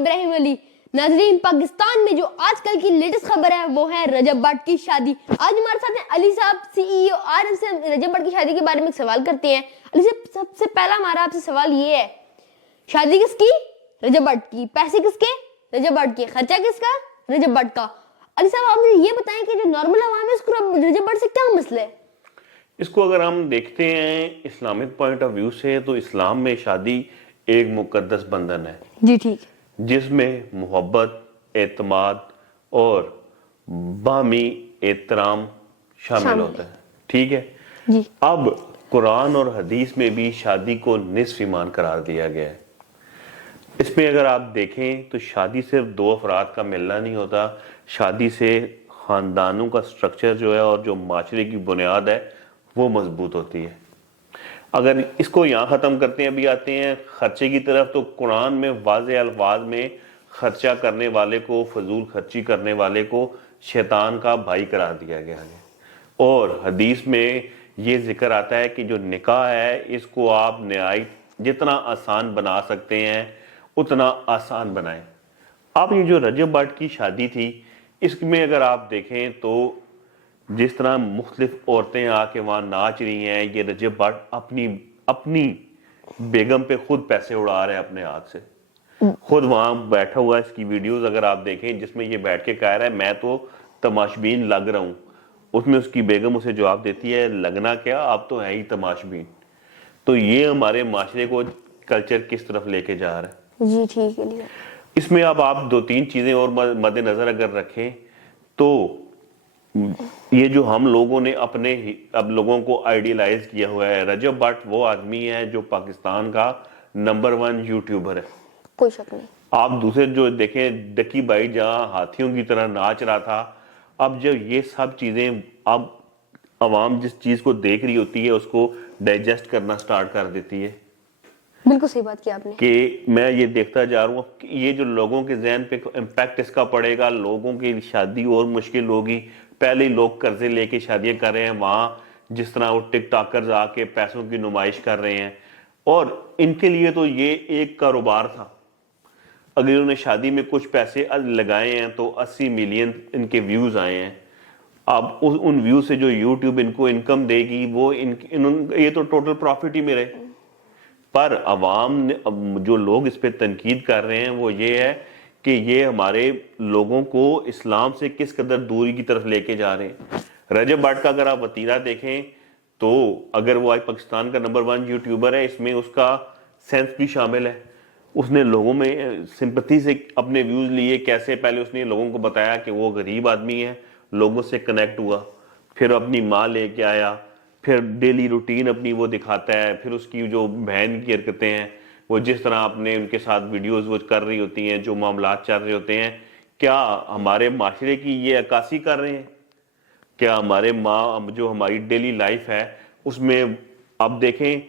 ابراہیم علی. ناظرین, پاکستان میں جو آج کل کی لیٹسٹ خبر ہے وہ ہے رجب بٹ کی شادی. آج ہمارے ساتھ ہیں علی صاحب, سی ای او. آج ہم سے رجب بٹ کی شادی کے بارے میں ایک سوال کرتے ہیں. علی صاحب, سب سے پہلا ہمارا آپ سے سوال یہ ہے, شادی کس کی؟ رجب بٹ کی. پیسے کس کے؟ رجب بٹ کے. خرچہ کس کا؟ رجب بٹ کا. علی صاحب, آپ مجھے یہ بتائیں کہ جو نارمل عوام ہے اس کو رجب بٹ سے کیا مسئلہ ہے؟ اس کو اگر ہم دیکھتے ہیں اسلامک پوائنٹ آف ویو سے تو اسلام میں شادی ایک مقدس بندھن ہے. جی ٹھیک. جس میں محبت, اعتماد اور باہمی احترام شامل ہوتا ہے. ٹھیک ہے. جی. اب قرآن اور حدیث میں بھی شادی کو نصف ایمان قرار دیا گیا ہے. اس میں اگر آپ دیکھیں تو شادی صرف دو افراد کا ملنا نہیں ہوتا. شادی سے خاندانوں کا سٹرکچر جو ہے اور جو معاشرے کی بنیاد ہے وہ مضبوط ہوتی ہے. اگر اس کو یہاں ختم کرتے ہیں, ابھی آتے ہیں خرچے کی طرف, تو قرآن میں واضح الفاظ میں خرچہ کرنے والے کو, فضول خرچی کرنے والے کو شیطان کا بھائی قرار دیا گیا ہے. اور حدیث میں یہ ذکر آتا ہے کہ جو نکاح ہے اس کو آپ نہایت جتنا آسان بنا سکتے ہیں اتنا آسان بنائیں. اب یہ جو رجب بٹ کی شادی تھی اس میں اگر آپ دیکھیں تو جس طرح مختلف عورتیں آ کے وہاں ناچ رہی ہیں, یہ رجب بٹ اپنی بیگم پہ خود پیسے اڑا رہے ہیں اپنے ہاتھ سے. خود وہاں بیٹھا ہوا, اس کی ویڈیوز اگر آپ دیکھیں جس میں یہ بیٹھ کے کہہ رہا ہے میں تو تماشبین لگ رہا ہوں. اس میں اس کی بیگم اسے جواب دیتی ہے لگنا کیا, آپ تو ہیں ہی تماشبین. تو یہ ہمارے معاشرے کو کلچر کس طرف لے کے جا رہا ہے. جی ٹھیک ہے. اس میں اب آپ دو تین چیزیں اور مد نظر اگر رکھیں تو یہ جو ہم لوگوں نے اپنے اب لوگوں کو آئیڈیلائز کیا ہوا ہے, رجب بٹ وہ آدمی ہے جو پاکستان کا نمبر 1 یوٹیوبر ہے. کوئی شک نہیں. آپ دوسرے جو دیکھیں ڈکی بھائی جہاں ہاتھیوں کی طرح ناچ رہا تھا, اب جب یہ سب چیزیں اب عوام جس چیز کو دیکھ رہی ہوتی ہے اس کو ڈائجسٹ کرنا سٹارٹ کر دیتی ہے. بالکل صحیح بات کی آپ نے. کہ میں یہ دیکھتا جا رہا ہوں کہ یہ جو لوگوں کے ذہن پہ امپیکٹ اس کا پڑے گا, لوگوں کی شادی اور مشکل ہوگی. پہلے لوگ قرضے لے کے شادیاں کر رہے ہیں, وہاں جس طرح وہ ٹک ٹاکرز آ کے پیسوں کی نمائش کر رہے ہیں, اور ان کے لیے تو یہ ایک کاروبار تھا. اگر انہوں نے شادی میں کچھ پیسے لگائے ہیں تو 80 ملین ان کے ویوز آئے ہیں. اب ان ویوز سے جو یوٹیوب ان کو انکم دے گی وہ یہ تو ٹوٹل پروفٹ ہی میرے. پر عوام جو لوگ اس پہ تنقید کر رہے ہیں وہ یہ ہے کہ یہ ہمارے لوگوں کو اسلام سے کس قدر دوری کی طرف لے کے جا رہے ہیں. رجب بٹ کا اگر آپ وتیرہ دیکھیں تو اگر وہ آج پاکستان کا نمبر 1 یوٹیوبر ہے, اس میں اس کا سینس بھی شامل ہے. اس نے لوگوں میں سمپتھی سے اپنے ویوز لیے. کیسے؟ پہلے اس نے لوگوں کو بتایا کہ وہ غریب آدمی ہے, لوگوں سے کنیکٹ ہوا, پھر اپنی ماں لے کے آیا, پھر ڈیلی روٹین اپنی وہ دکھاتا ہے, پھر اس کی جو بہن کی حرکتیں ہیں وہ جس طرح اپنے ان کے ساتھ ویڈیوز وہ کر رہی ہوتی ہیں, جو معاملات چل رہے ہوتے ہیں, کیا ہمارے معاشرے کی یہ عکاسی کر رہے ہیں؟ کیا ہمارے ماں جو ہماری ڈیلی لائف ہے اس میں اب دیکھیں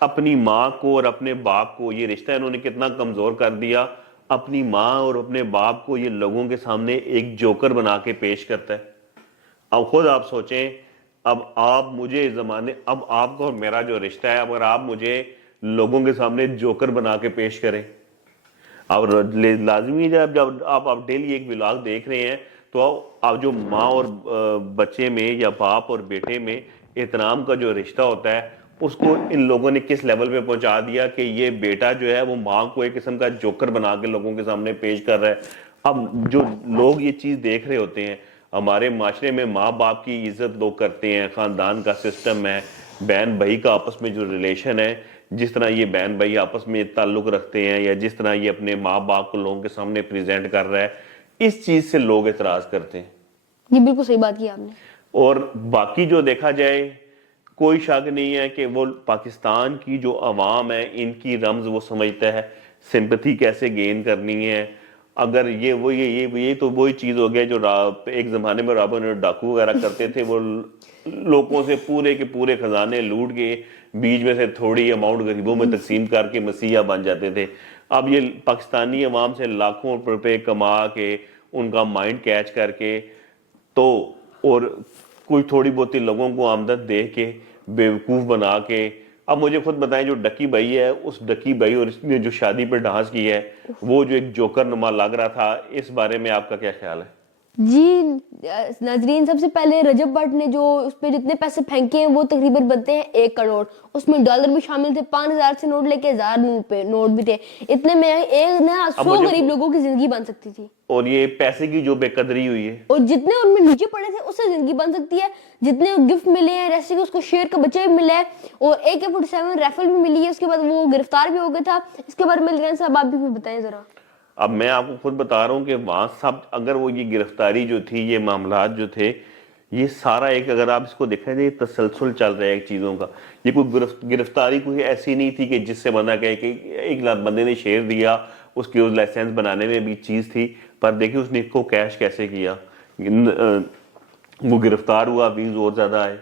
اپنی ماں کو اور اپنے باپ کو یہ رشتہ انہوں نے کتنا کمزور کر دیا. اپنی ماں اور اپنے باپ کو یہ لوگوں کے سامنے ایک جوکر بنا کے پیش کرتا ہے. اب خود آپ سوچیں, اب آپ مجھے زمانے, اب آپ کو میرا جو رشتہ ہے, اگر آپ مجھے لوگوں کے سامنے جوکر بنا کے پیش کریں, اب لازمی ہے جب آپ ڈیلی ایک ولاگ دیکھ رہے ہیں تو اب جو ماں اور بچے میں یا باپ اور بیٹے میں احترام کا جو رشتہ ہوتا ہے اس کو ان لوگوں نے کس لیول پہ پہنچا دیا کہ یہ بیٹا جو ہے وہ ماں کو ایک قسم کا جوکر بنا کے لوگوں کے سامنے پیش کر رہا ہے. اب جو لوگ یہ چیز دیکھ رہے ہوتے ہیں, ہمارے معاشرے میں ماں باپ کی عزت لوگ کرتے ہیں, خاندان کا سسٹم ہے, بہن بھائی کا آپس میں جو ریلیشن ہے, جس طرح یہ بہن بھائی آپس میں تعلق رکھتے ہیں یا جس طرح یہ اپنے ماں باپ کو لوگوں کے سامنے پریزنٹ کر رہا ہے, اس چیز سے لوگ اعتراض کرتے ہیں. یہ بالکل صحیح بات کی آپ نے. اور باقی جو دیکھا جائے کوئی شک نہیں ہے کہ وہ پاکستان کی جو عوام ہے ان کی رمز وہ سمجھتا ہے, سمپتھی کیسے گین کرنی ہے. اگر یہ تو وہی چیز ہو گیا جو ایک زمانے میں رابر نے ڈاکو وغیرہ کرتے تھے, وہ لوگوں سے پورے کے پورے خزانے لوٹ کے بیچ میں سے تھوڑی اماؤنٹ غریبوں میں تقسیم کر کے مسیحا بن جاتے تھے. اب یہ پاکستانی عوام سے لاکھوں روپے کما کے ان کا مائنڈ کیچ کر کے تو اور کوئی تھوڑی بہتی لوگوں کو آمدن دے کے بیوقوف بنا کے اب مجھے خود بتائیں جو ڈکی بھائی ہے، اس ڈکی بھائی اور اس نے جو شادی پہ ڈانس کی ہے وہ جو ایک جوکر نما لگ رہا تھا، اس بارے میں آپ کا کیا خیال ہے؟ جی ناظرین، سب سے پہلے رجب بٹ نے جو اس پہ جتنے پیسے پھینکے ہیں وہ تقریباً بنتے ہیں 1 کروڑ. اس میں ڈالر بھی شامل تھے، 5000 سے نوٹ لے کے 1000 نوٹ بھی تھے. اتنے میں ایک نہ 100 غریب لوگوں کی زندگی بن سکتی تھی. اور یہ پیسے کی جو بے قدری ہوئی ہے، اور جتنے ان میں نیچے پڑے تھے اس سے زندگی بن سکتی ہے. جتنے گفٹ ملے ہیں، جیسے کہ اس کو شیر کا بچہ بھی ملا ہے اور AK-47 رائفل بھی ملی ہے. اس کے بعد وہ گرفتار بھی ہو گیا تھا. اس کے بارے میں علی صاحب آپ بھی بتائیں ذرا. اب میں آپ کو خود بتا رہا ہوں کہ وہاں سب اگر وہ یہ گرفتاری جو تھی، یہ معاملات جو تھے، یہ سارا ایک اگر آپ اس کو دیکھیں یہ تسلسل چل رہا ہے ایک چیزوں کا. یہ کوئی گرفتاری کوئی ایسی نہیں تھی کہ جس سے بندہ کہے کہ ایک بندے نے شیئر دیا، اس کی لائسنس بنانے میں بھی چیز تھی، پر دیکھیں اس نے اس کو کیش کیسے کیا. وہ گرفتار ہوا، ویوز اور زیادہ آئے،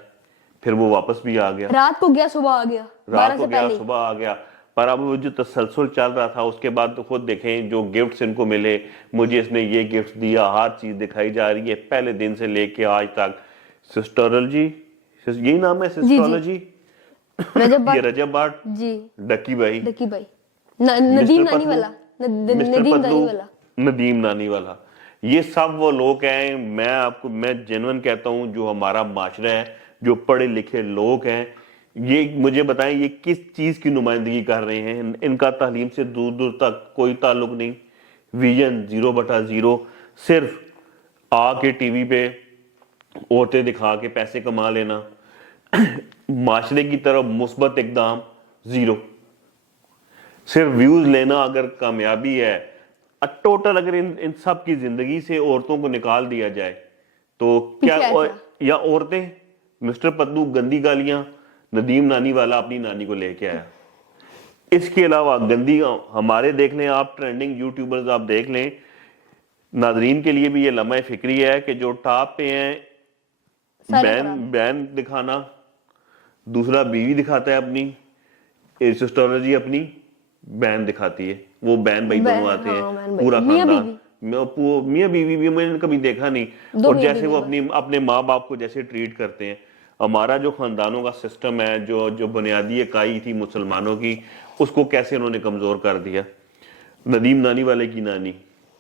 پھر وہ واپس بھی آ گیا، رات کو گیا صبح آ گیا، رات کو گیا صبح آ گیا. پر اب وہ جو تسلسل چل رہا تھا اس کے بعد تو خود دیکھیں جو گفٹس ان کو ملے، مجھے اس نے یہ گفٹ دیا، ہر چیز دکھائی جا رہی ہے پہلے دن سے لے کے آج تک. سسٹرولوجی، یہی نام ہے سسٹرولوجی، یہ رجب بٹ، جی ڈکی بھائی، ڈکی بھائی، ندیم نانی والا، ندیم نانی والا، یہ سب وہ لوگ ہیں. میں جنون کہتا ہوں جو ہمارا معاشرہ ہے، جو پڑھے لکھے لوگ ہیں، یہ مجھے بتائیں یہ کس چیز کی نمائندگی کر رہے ہیں؟ ان کا تعلیم سے دور دور تک کوئی تعلق نہیں، ویژن 0/0، صرف آ کے ٹی وی پہ عورتیں دکھا کے پیسے کما لینا، معاشرے کی طرف مثبت اقدام 0، صرف ویوز لینا اگر کامیابی ہے. ٹوٹل اگر ان سب کی زندگی سے عورتوں کو نکال دیا جائے تو کیا، یا عورتیں، مسٹر پتلو گندی گالیاں، ندیم نانی والا اپنی نانی کو لے کے آیا. اس کے علاوہ گندی ہمارے دیکھ لیں آپ، ٹرینڈنگ یوٹیوبرز آپ دیکھ لیں. ناظرین کے لیے بھی یہ لمحہ فکری ہے کہ جو ٹاپ پہ ہیں، بین دکھانا، دوسرا بیوی دکھاتا ہے اپنی، سسٹرولوجی اپنی بہن دکھاتی ہے، وہ بہن بھائی دونوں آتے ہیں، پورا خاندان، میاں بیوی بھی میں نے کبھی دیکھا نہیں. اور جیسے وہ اپنے ماں باپ کو جیسے ٹریٹ کرتے ہیں. ہمارا جو خاندانوں کا سسٹم ہے، جو بنیادی اکائی تھی مسلمانوں کی، اس کو کیسے انہوں نے کمزور کر دیا. ندیم نانی والے کی نانی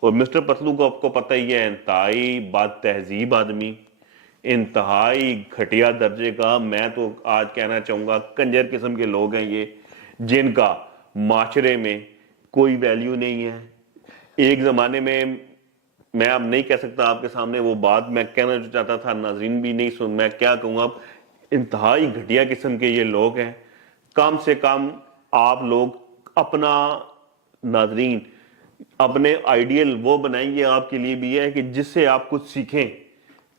اور مسٹر پتلو کو آپ کو پتہ ہی ہے، انتہائی بد تہذیب آدمی، انتہائی گھٹیا درجے کا، میں تو آج کہنا چاہوں گا کنجر قسم کے لوگ ہیں یہ، جن کا معاشرے میں کوئی ویلیو نہیں ہے. ایک زمانے میں اب نہیں کہہ سکتا آپ کے سامنے وہ بات میں کہنا جو چاہتا تھا، ناظرین بھی نہیں سن، میں کیا کہوں اب، انتہائی گھٹیا قسم کے یہ لوگ ہیں. کم سے کم آپ لوگ اپنا، ناظرین اپنے آئیڈیل وہ بنائیے، آپ کے لیے بھی ہے کہ جس سے آپ کچھ سیکھیں.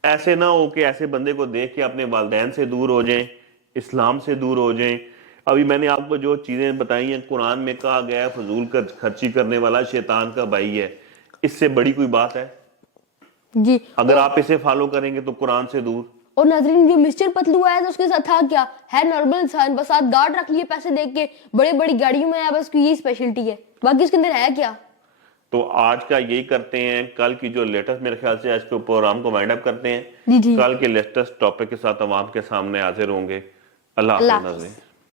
ایسے نہ ہو کہ ایسے بندے کو دیکھ کے اپنے والدین سے دور ہو جائیں، اسلام سے دور ہو جائیں. ابھی میں نے آپ کو جو چیزیں بتائی ہیں، قرآن میں کہا گیا ہے فضول خرچی کرنے والا شیطان کا بھائی ہے. اس سے بڑی کوئی بات ہے جی؟ اگر آپ اسے فالو کریں گے تو قرآن سے دور. اور ناظرین جو مسٹر پتلو آیا تھا اس کے ساتھ تھا کیا؟ ہے نارمل انسان، بس آپ گارڈ رکھ لیے پیسے دیکھ کے، بڑے بڑی گاڑیوں میں آیا، بس کی یہی اسپیشلٹی ہے، باقی اس کے اندر ہے کیا؟ تو آج کا یہی کرتے ہیں، کل کی جو لیٹسٹ میرے خیال سے آج کے پروگرام کو وائنڈ اپ کرتے ہیں. کل کے لیٹسٹ ٹاپک کے ساتھ عوام کے سامنے حاضر ہوں گے. اللہ حافظ.